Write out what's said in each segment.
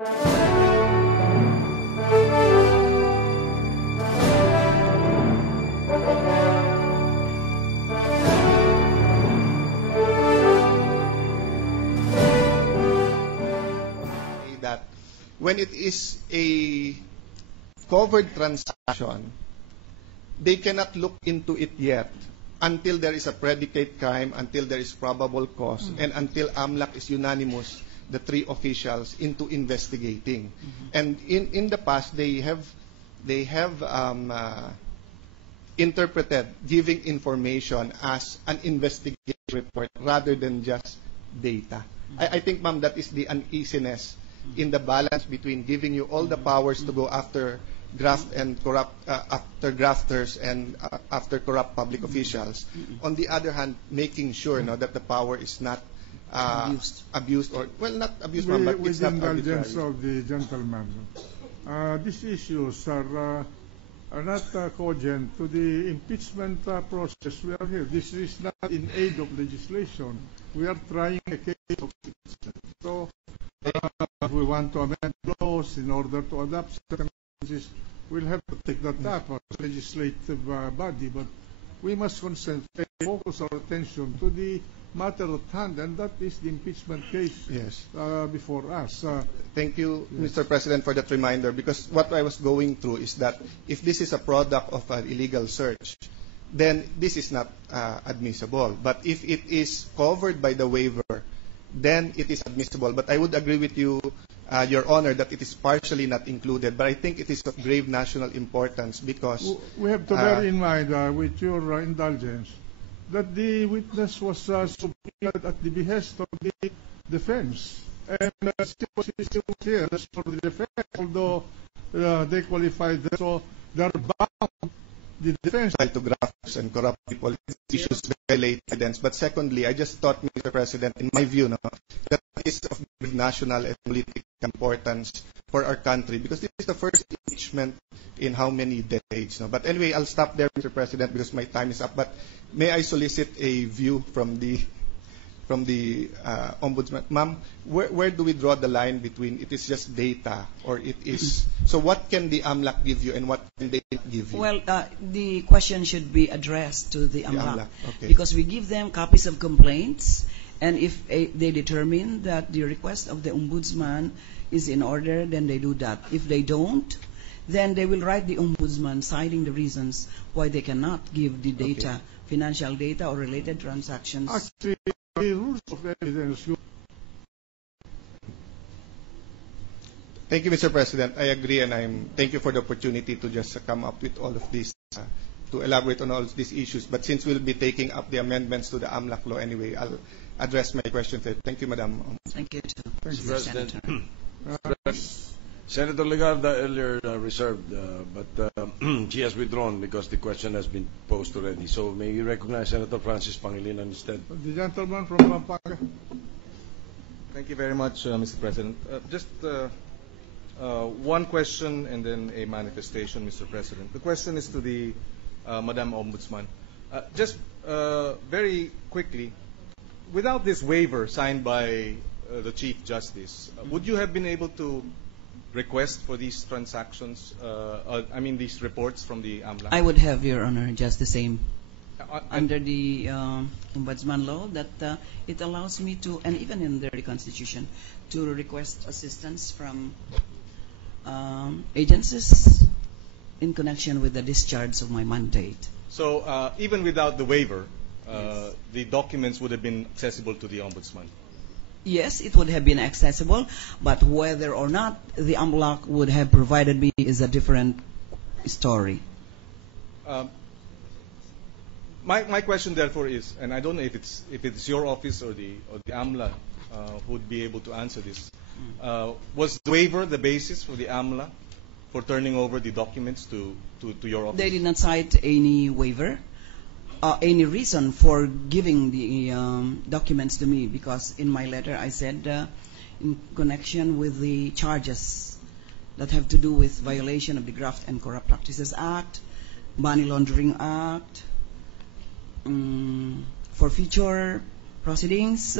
That when it is a covered transaction, they cannot look into it yet until there is a predicate crime, until there is probable cause, and until AMLAC is unanimous, the three officials, into investigating. And in the past, they have interpreted giving information as an investigation report rather than just data. I think, ma'am, that is the uneasiness in the balance between giving you all the powers to go after graft and corrupt, after grafters and after corrupt public officials. On the other hand, making sure that the power is not abused, or, well, not abused, but it's not arbitrary. With the indulgence of the gentleman, these issues are not cogent to the impeachment process we are here. This is not in aid of legislation. We are trying a case of impeachment. So, if we want to amend laws in order to adopt certain changes, we'll have to take that up as a legislative body. But we must concentrate, focus our attention to the matter at hand, and that is the impeachment case before us. Thank you, Mr. President, for that reminder, because what I was going through is that if this is a product of an illegal search, then this is not admissible. But if it is covered by the waiver, then it is admissible. But I would agree with you, Your Honor, that it is partially not included. But I think it is of grave national importance because we have to bear in mind, with your indulgence, that the witness was subpoenaed at the behest of the defense. And she was here for the defense, although they qualified that. So they're bound, the defense, to grafters and corrupt people. Issues violate evidence. But secondly, I just thought, Mr. President, in my view, that is of grave national and political importance for our country, because this is the first impeachment in how many decades. But anyway, I'll stop there, Mr. President, because my time is up. But may I solicit a view from the Ombudsman? Ma'am, where do we draw the line between it is just data or it is... So what can the AMLAC give you and what can they not give you? Well, the question should be addressed to the AMLAC. Okay. Because we give them copies of complaints, and if they determine that the request of the Ombudsman is in order, then they do that. If they don't, then they will write the Ombudsman citing the reasons why they cannot give the data, financial data or related transactions. Actually, the rules of evidence. Thank you, Mr. President. I agree, and thank you for the opportunity to just come up with all of this, to elaborate on all of these issues. But since we'll be taking up the amendments to the AMLAC law anyway, I'll address my questions. Thank you, Madam. Thank you, too. Mr. President. Senator Legarda earlier reserved, but she has withdrawn because the question has been posed already. So may we recognize Senator Francis Pangilinan instead? The gentleman from Pampanga. Thank you very much, Mr. President. Just one question and then a manifestation, Mr. President. The question is to the Madam Ombudsman. Just very quickly, without this waiver signed by the Chief Justice, would you have been able to request for these transactions, these reports from the AMLAC? I would have, Your Honor, just the same. Under the Ombudsman law, that it allows me to, and even in the Constitution, to request assistance from agencies in connection with the discharge of my mandate. So even without the waiver, the documents would have been accessible to the Ombudsman? Yes, it would have been accessible, but whether or not the AMLAC would have provided me is a different story. My question, therefore, is, and I don't know if it's your office or the AMLA who would be able to answer this. Was the waiver the basis for the AMLA for turning over the documents to your office? They did not cite any waiver, any reason for giving the documents to me, because in my letter I said in connection with the charges that have to do with violation of the Graft and Corrupt Practices Act, Money Laundering Act, for future proceedings,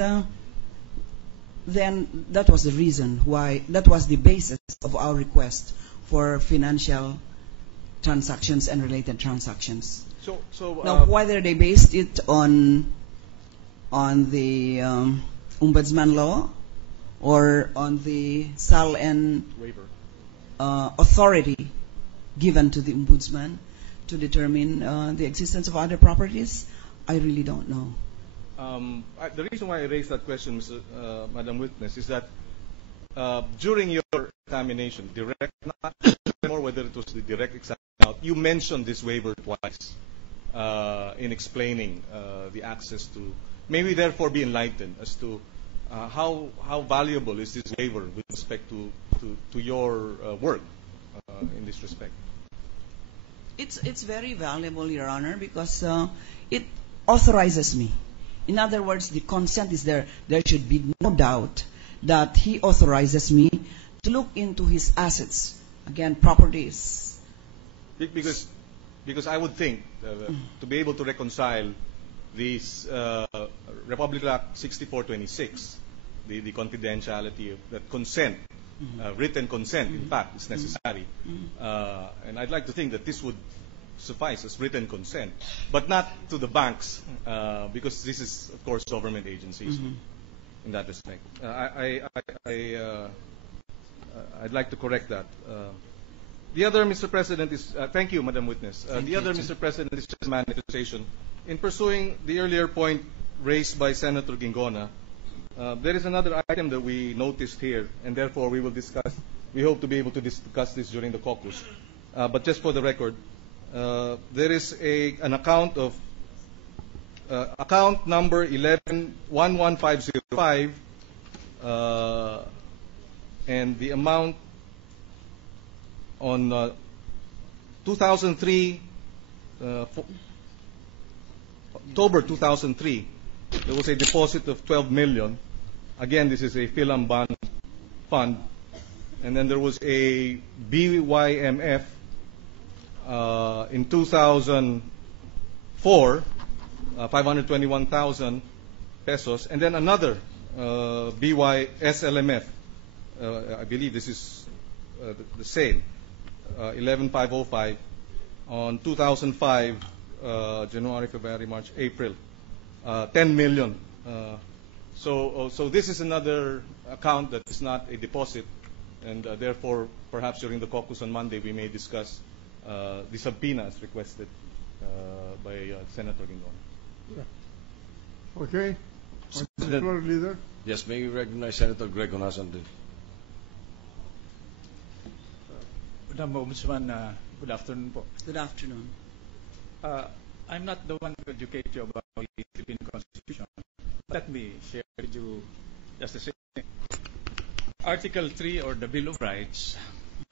then that was the reason why, that was the basis of our request for financial transactions and related transactions. Now, whether they based it on the Ombudsman law or on the SAL and Waiver. Authority given to the Ombudsman to determine the existence of other properties, I really don't know. The reason why I raised that question, Madam Witness, is that during your examination, direct, not or whether it was the direct exam, you mentioned this waiver twice in explaining the access to. May we therefore be enlightened as to how valuable is this waiver with respect to your work in this respect? It's very valuable, Your Honor, because it authorizes me. In other words, the consent is there. There should be no doubt that he authorizes me to look into his assets, again, properties. Because I would think to be able to reconcile these Republic Act 6426, the confidentiality of that consent, written consent, in fact, is necessary. And I'd like to think that this would suffice as written consent, but not to the banks, because this is, of course, government agencies in that respect. I'd like to correct that. The other, Mr. President, is thank you, Madam Witness. The other, Mr. President, is just manifestation. In pursuing the earlier point raised by Senator Gingona, there is another item that we noticed here, and therefore we will discuss. We hope to be able to discuss this during the caucus. But just for the record, there is an account of account number 11505, and the amount on 2003, October 2003, there was a deposit of 12 million. Again, this is a Philam bond fund. And then there was a BYMF in 2004, 521,000 pesos. And then another BYSLMF, I believe this is the same, 11,505 on 2005, January, February, March, April, 10 million. So this is another account that is not a deposit, and therefore, perhaps during the caucus on Monday, we may discuss the subpoenas requested by Senator Gingona. Yeah. Okay. Floor leader. Yes, may we recognize Senator Greg Onasan. Madam Ombudsman, good afternoon po. Good afternoon. I'm not the one to educate you about the Philippine Constitution. Let me share with you just the same thing. Article 3, or the Bill of Rights,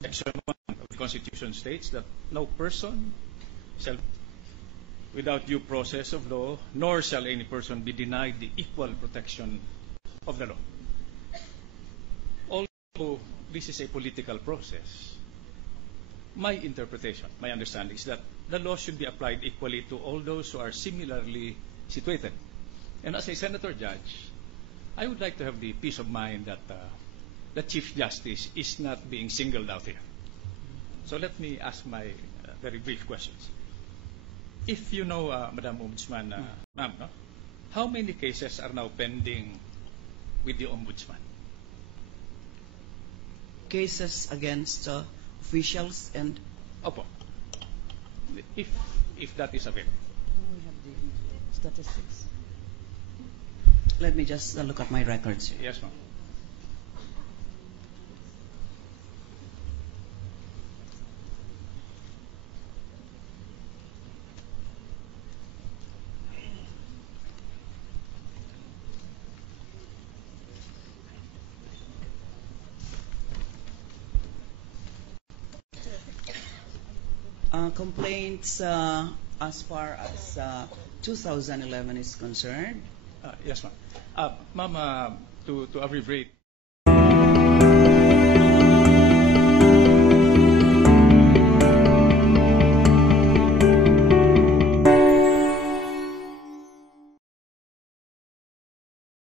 Section 1 of the Constitution states that no person shall, without due process of law, nor shall any person be denied the equal protection of the law. Although this is a political process, my interpretation, my understanding is that the law should be applied equally to all those who are similarly situated. And as a Senator Judge, I would like to have the peace of mind that the Chief Justice is not being singled out here. So let me ask my very brief questions. If you know, Madam Ombudsman, ma'am, no? How many cases are now pending with the Ombudsman? Cases against officials and... Opo. If that is available. We have the statistics. Let me just look at my records. Yes, ma'am. Complaints as far as 2011 is concerned. Yes, ma'am. Ma'am, to abbreviate